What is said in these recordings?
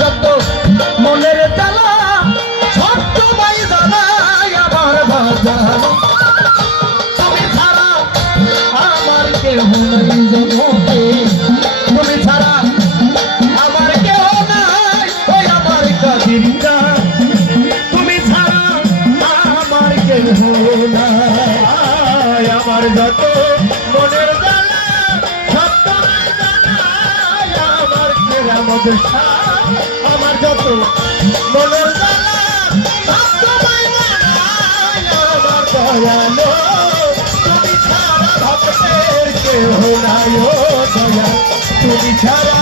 যত মনের জ্বালা ছোট্ট ভাই জানাই আমার বাজার তুমি ছাড়া আমার কেহ নাই জগতে তুমি ছাড়া আমার কেহ নাই ওই আমার কাদির তুমি ছাড়া আমার কেহ নাই আমার যত মনের জ্বালা ছোট্ট ভাই জানাই আমার কেরামত আমার যত মনের জ্বালা ছোট্ট ভাই জানাই আমার দয়ালো তুমি ছাড়া ভক্তের কেহ নাই ও দয়া তুমি ছাড়া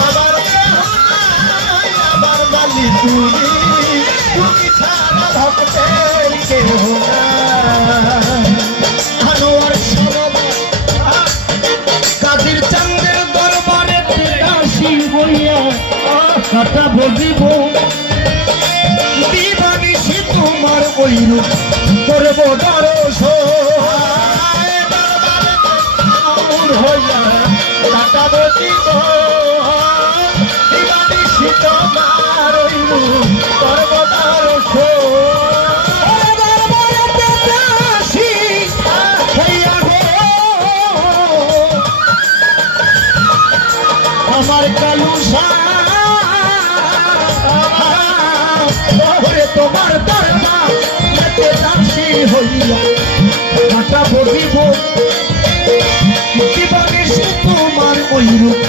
আমার কেহ নাই আমার মালিক তুমি ছাড়া ভক্তের কেহ নাই আনোয়ার কাদির চাঁদের দরবারে দাসী হইয়া কাটা বজিব দিবানিশি তোমার ওই রূপ করব দর্শন হইয়া কাটা বজিব দিবানিশি তোমার ওই রূপ করব আমার কালুসা তোমার দরবার দাসী হইয়া কাটা বলিব দিবানিশি তোমার ওই রূপ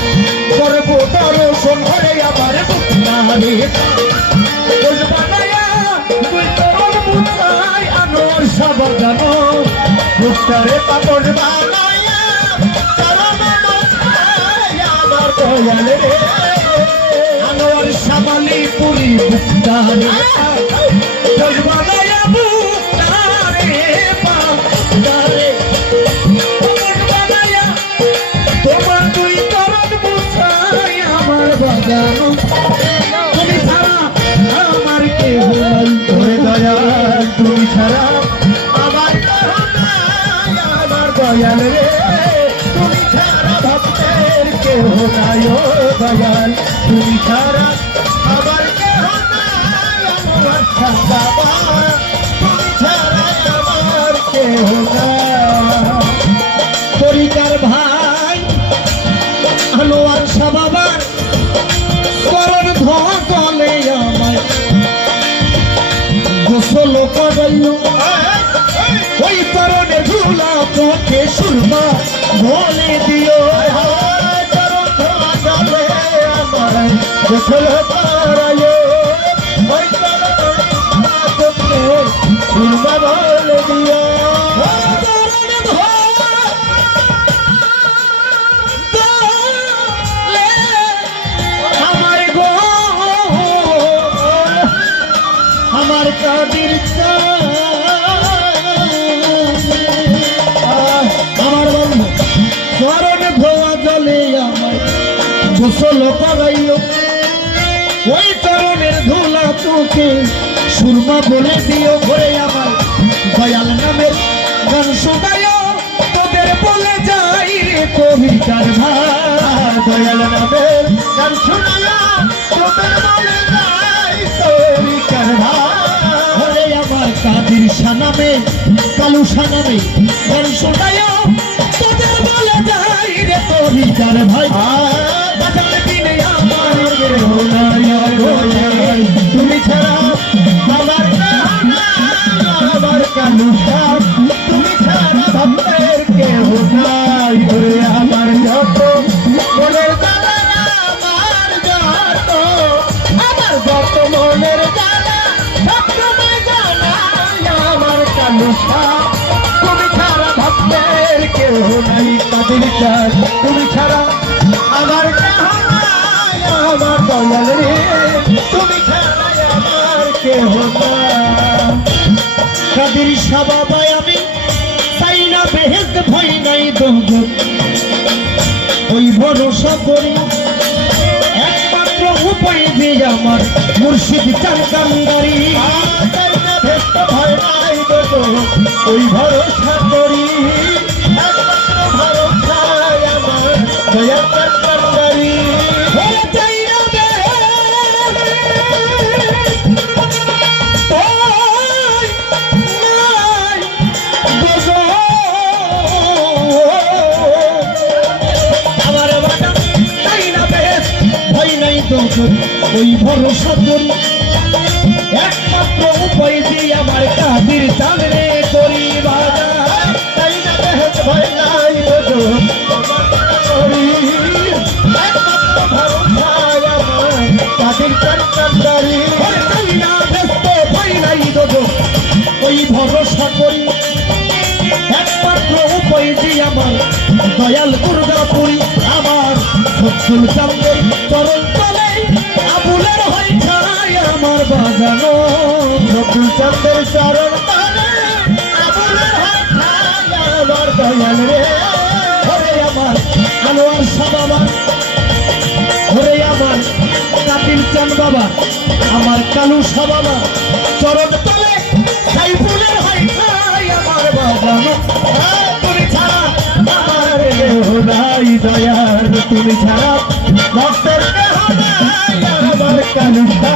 করব দর্শন হরে আবার বুঝনারে বানায়া তুই তোর বুঝাই আনোর সব জানো বুঝতারে পাপড় বানায়া আনোয়ার সামালি পুরি বুকদারে বানায়া বুকদারে বানায়া তোমার দুই তরণ বুঝাই আমার বাজানো তুমি ছাড়া আমার কেহ নাই ধরে দয়া তুমি ছাড়া আমার আমার দয়াল রে তুমি ছাড়া ভক্তের কেহ নাই ও দয়াল তুমি ছাড়া আমার কেহ নাই আমার বাবা তুমি ছাড়া আমার কেহ নাই পরিকার ভাই আনোয়ার শাহ বাবার করণ ধলে আমায় গোসল করাইল ওই করণে ধুলা চোখে সুরমা বলে দিও গোসল করাইল ওই চোখে সুরমা বলে দিও আমার কাদির আমার বন্ধু চরণ ভোয়া জলে আমার গোসল করাইল ওই চরণের ধুলা চোখে সুরমা বলে দিও ঘরে আমার দয়াল নামের গান শোনায় তোদের বলে যাই রে কবিতার ভাই দয়াল নামের গান শোনায় তোদের বলে যাই কবিতার ভাই আমার কাদির সানামে কালু সানামে গান শোনায় তোদের বলে যাই রে কবিতার ভাই বাজার দিনে আমার তুমি ছাড়া আমার আমার কালু তুমি ছাড়া ভক্তের কেহ নাই ওরে আমার যত মনের জ্বালা আমার যত মনের জ্বালা সবসময় জানাই আমার কালু তুমি ছাড়া ভক্তের কেহ নাই কাদের চার তুমি ছাড়া আমার কেহ নাই আমার দয়াল রে তুমি ছাড়া আমার কেহ নাই কাদের সবাই আমি চাই না বেহেশত ভয় নাই দোজখ ওই ভরসা করি একমাত্র উপায় যে আমার মুর্শিদ চান কান্দারি চাই না বেহেশত ভয় নাই দোজখ ওই ভরসা করি একমাত্র ভরসা আমার দয়া কান্দারি চাই না বেহেশত ওই ভরসা করি একমাত্র উপায় দিয়ে আমার কাদির চাঁদরে করি বাজার তাই না দেখ ভয় নাই গো করি একমাত্র ভরসা আমার কাদির চাঁদরে তাই না ব্যস্ত ভয় নাই গো ওই ভরসা করি একমাত্র উপায় দিয়ে আমার দয়াল দুর্গাপুরী আমার সচ্ছল চাঁদের চরণ তলে আবুলের হয় ছাই আমার বাজানো সচ্ছল চাঁদের চরণ তলে আবুলের হয় ছাই আমার দয়াল রে ওরে আমার আনোয়ার শাহ বাবা ওরে আমার কাতির চাঁদ বাবা আমার কালু শাহ বাবা চরণ তলে সাইফুলের হয় ছাই আমার বাজানো তুমি ছাড়া আমার কেহ নাই দয়াল তুমি ছাড়া ভক্তের কেহ নাই আমার কালুটা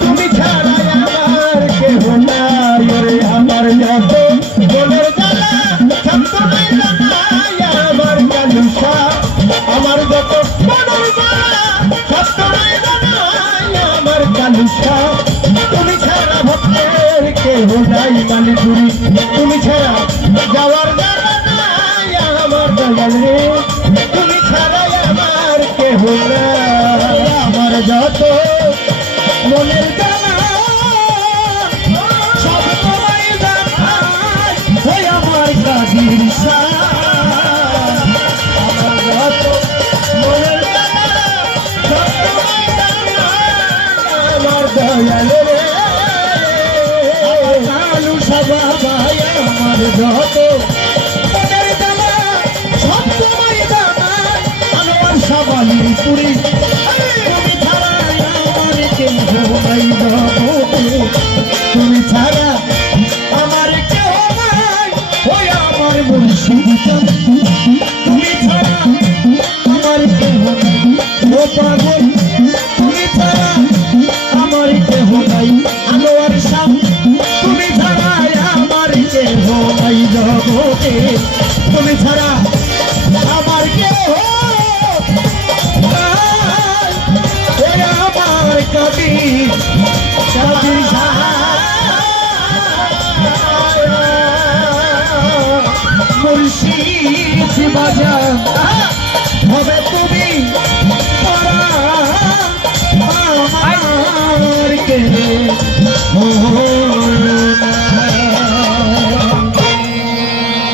তুমি ছাড়া আমার কেহ নাই ওরে আমার যত মনের জ্বালা সন্তনে জানাই আমার কালুটা আমার যত মনের জ্বালা সন্তনে জানাই আমার কালুটা তুমি ছাড়া ভক্তের কেহ নাই মালিপুরি তুমি ছাড়া যাওয়ার জায়গা নাই আমার দয়াল রে তুমি ছাড়াই আমার কেহ নাই আমার যত মনের জ্বালা সব তোমায় জানাই ওই আমার কাদির আমার যত মনের জ্বালা সব তোমায় জানাই আমার দয়াল রে কালু সবা ভাই আমার যত মনের জ্বালা সব তোমায় জানাই আমার সবাই পুরী তুমি ছাড়া আমার কেউ নাই জগতে তুমি ছাড়া আমার কেউ নাই ওই আমার মুর্শিদ তুমি ছাড়া আমার কেউ নাই ও পাগল তুমি ছাড়া আমার কেহ নাই আনোয়ার শাহ তুমি ছাড়া আমার কেহ নাই জগতে তুমি ছাড়া আমার কেহ নাই ওই আমার কাদির মুর্শিদ বাজার হবে তুমি